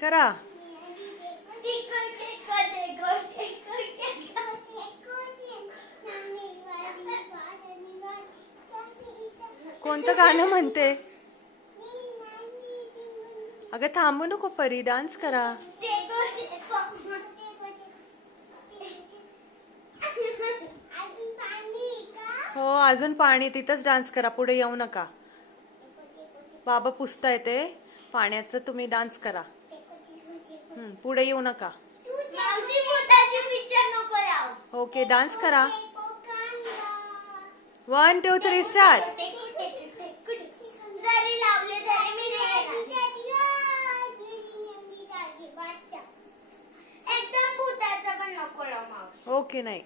करा. कोणतं गाणं म्हणते? अगं थांबू नको परी, डान्स करा. हो अजून पाणी, तिथंच डान्स करा, पुढे येऊ नका. बाबा पुसताय ते पाण्याचं, तुम्ही डान्स करा. पुढे येऊ नका. ओके डान्स करा. 1 2 3 स्टार्ट. ओके नाही.